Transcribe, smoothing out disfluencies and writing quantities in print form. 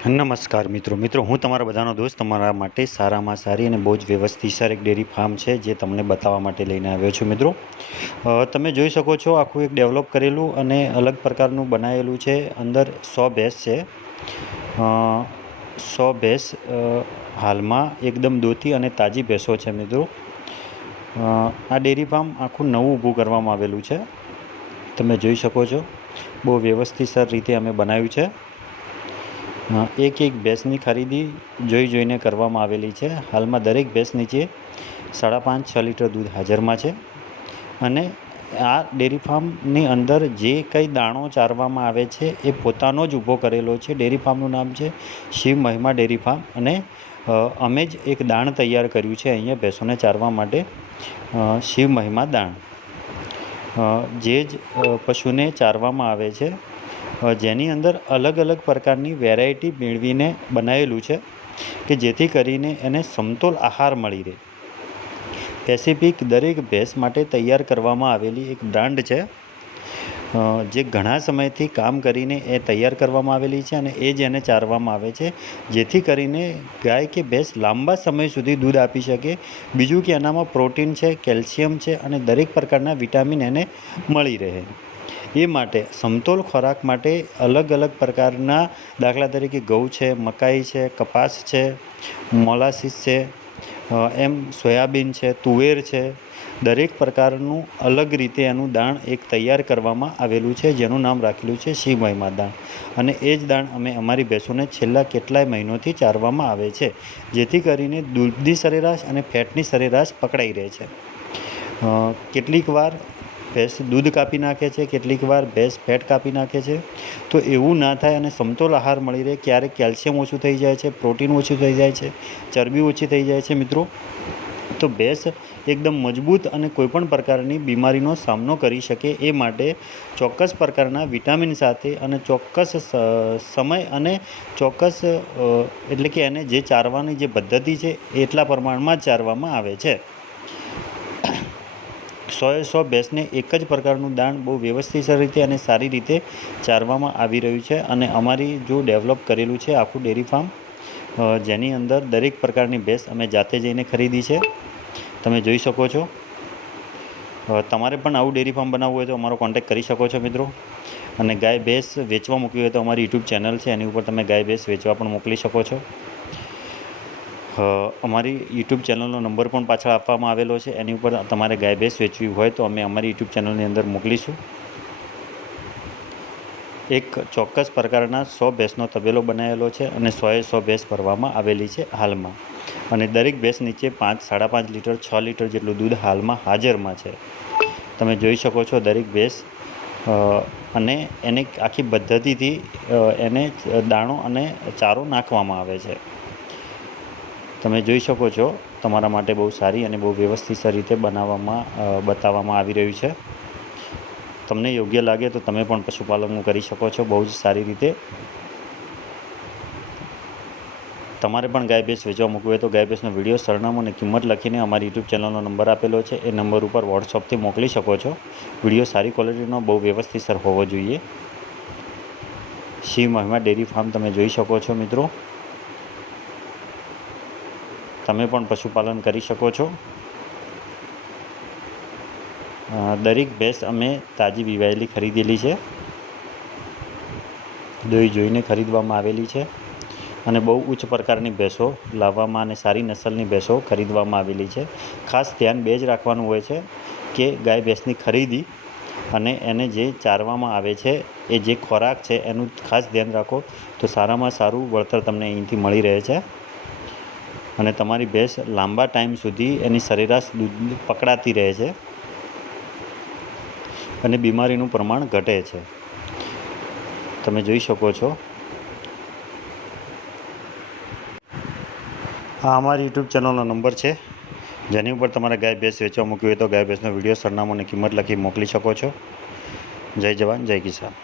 નમસ્કાર મિત્રો, હું તમારા બધાનો દોસ્ત તમારા માટે સારામાં સારી અને બહુ જ વ્યવસ્થિત એક ડેરી ફાર્મ છે જે તમને બતાવવા માટે લઈને આવ્યો છું મિત્રો. તમે જોઈ શકો છો આખું એક ડેવલપ કરેલું અને અલગ પ્રકારનું બનાવેલું છે. અંદર 100 ભેંસ છે. 100 ભેંસ હાલમાં એકદમ દોતી અને તાજી ભેંસો છે મિત્રો. આ ડેરી ફાર્મ આખું નવું ઊભું કરવામાં આવેલું છે. તમે જોઈ શકો છો બહુ વ્યવસ્થિત રીતે અમે બનાવ્યું છે. એક ભેંસની ખરીદી જોઈને કરવામાં આવેલી છે. હાલમાં દરેક ભેંસ નીચે 5.5-6 લીટર દૂધ હાજરમાં છે. અને આ ડેરી ફાર્મની અંદર જે કંઈ દાણો ચારવામાં આવે છે એ પોતાનો જ ઊભો કરેલો છે. ડેરી ફાર્મનું નામ છે શિવ મહિમા ડેરી ફાર્મ. અને અમે જ એક દાણ તૈયાર કર્યું છે અહીંયા ભેંસોને ચારવા માટે, શિવ મહિમા દાણ, જે જ પશુને ચારવામાં આવે છે, જેની અંદર અલગ અલગ પ્રકારની વેરાયટી મેળવીને બનાવેલું છે કે જેથી કરીને એને સમતોલ આહાર મળી રહે. સ્પેસિફિક દરેક ભેંસ માટે તૈયાર કરવામાં આવેલી એક બ્રાન્ડ છે, જે ઘણા સમયથી કામ કરીને એ તૈયાર કરવામાં આવેલી છે અને એ જ એને ચારવામાં આવે છે, જેથી કરીને ગાય કે ભેંસ લાંબા સમય સુધી દૂધ આપી શકે. બીજું કે એનામાં પ્રોટીન છે, કેલ્શિયમ છે અને દરેક પ્રકારના વિટામિન એને મળી રહે. એ માટે સમતોલ ખોરાક માટે અલગ અલગ પ્રકારના, દાખલા તરીકે ઘઉં છે, મકાઈ છે, કપાસ છે, મોલાસીસ છે, એમ સોયાબીન છે, તુવેર છે, દરેક પ્રકારનું અલગ રીતે એનું દાણ એક તૈયાર કરવામાં આવેલું છે, જેનું નામ રાખેલું છે શિવ મહિમા દાણ. અને એ જ દાણ અમે અમારી ભેંસોને છેલ્લા કેટલાય મહિનોથી ચારવામાં આવે છે, જેથી કરીને દૂધની સરેરાશ અને ફેટની સરેરાશ પકડાઈ રહે છે. કેટલીક વાર ભેંસ દૂધ કાપી નાખે છે, કેટલીક વાર ભેંસ ફેટ કાપી નાખે છે. તો એવું ના થાય અને સમતોલ આહાર મળી રહે. ક્યારેક કેલ્શિયમ ઓછું થઈ જાય છે, પ્રોટીન ઓછું થઈ જાય છે, ચરબી ઓછી થઈ જાય છે મિત્રો. તો ભેંસ એકદમ મજબૂત અને કોઈપણ પ્રકારની બીમારીનો સામનો કરી શકે એ માટે ચોક્કસ પ્રકારના વિટામિન સાથે અને ચોક્કસ સમય અને ચોક્કસ એટલે કે એને જે ચારવાની જે પદ્ધતિ છે એટલા પ્રમાણમાં જ ચારવામાં આવે છે. 100 ભેંસને એક જ પ્રકારનું દાણ બહુ વ્યવસ્થિત રીતે અને સારી રીતે ચારવામાં આવી રહ્યું છે. અને અમારી જો ડેવલપ કરેલું છે આખું ડેરી ફાર્મ, જેની અંદર દરેક પ્રકારની ભેંસ અમે જાતે જઈને ખરીદી છે. તમે જોઈ શકો છો. તમારે પણ આવું ડેરી ફાર્મ બનાવવું હોય તો અમારો કોન્ટેક્ટ કરી શકો છો મિત્રો. અને ગાય ભેંસ વેચવા મૂકવી હોય તો અમારી યુટ્યુબ ચેનલ છે, એની ઉપર તમે ગાય ભેંસ વેચવા પણ મોકલી શકો છો. અમારી યુટ્યુબ ચેનલનો નંબર પણ પાછળ આપવામાં આવેલો છે, એની ઉપર તમારે ગાય ભેંસ વેચવી હોય તો અમે અમારી યુટ્યુબ ચેનલની અંદર મોકલીશું. એક ચોક્કસ પ્રકારના 100 ભેંસનો તબેલો બનાવેલો છે અને 100 ભેંસ ભરવામાં આવેલી છે હાલમાં. અને દરેક ભેંસ નીચે 5-5.5 લીટર 6 લીટર જેટલું દૂધ હાલમાં હાજરમાં છે. તમે જોઈ શકો છો દરેક ભેંસ, અને એને આખી પદ્ધતિથી એને દાણો અને ચારો નાખવામાં આવે છે. તમે જોઈ શકો છો. તમારા માટે બહુ સારી અને બહુ વ્યવસ્થિત રીતે બતાવવામાં આવી રહ્યું છે. તમને યોગ્ય લાગે તો તમે પણ પશુપાલન કરી શકો છો બહુ જ સારી રીતે. તમારે પણ ગાય ભેંસ વેચવા મૂકવી હોય તો ગાય ભેંસનો વિડીયો, સરનામું અને કિંમત લખીને અમારી યુટ્યુબ ચેનલનો નંબર આપેલો છે એ નંબર ઉપર વોટ્સઅપથી મોકલી શકો છો. વિડીયો સારી ક્વોલિટીનો, બહુ વ્યવસ્થિત હોવો જોઈએ. શિવ મહિમા ડેરી ફાર્મ તમે જોઈ શકો છો મિત્રો. તમે પણ પશુપાલન કરી શકો છો. દરેક ભેંસ અમે તાજી વિવાયેલી ખરીદેલી છે, જોઈને ખરીદવામાં આવેલી છે. અને બહુ ઉચ્ચ પ્રકારની ભેંસો લાવવામાં અને સારી નસલની ભેંસો ખરીદવામાં આવેલી છે. ખાસ ધ્યાન બે જ રાખવાનું હોય છે કે ગાય ભેંસની ખરીદી અને એને જે ચારવામાં આવે છે એ જે ખોરાક છે એનું ખાસ ધ્યાન રાખો, તો સારામાં સારું વળતર તમને અહીંથી મળી રહે છે. અને તમારી ભેંસ લાંબા ટાઈમ સુધી એની સરેરાશ દૂધ પકડાતી રહે છે અને બીમારીનું પ્રમાણ ઘટે છે. તમે જોઈ શકો છો. આ અમારી યુટ્યુબ ચેનલનો નંબર છે, જેની ઉપર તમારે ગાય ભેંસ વેચવા મૂકવી હોય તો ગાય ભેંસનો વિડીયો, સરનામું અને કિંમત લખી મોકલી શકો છો. જય જવાન, જય કિસાન.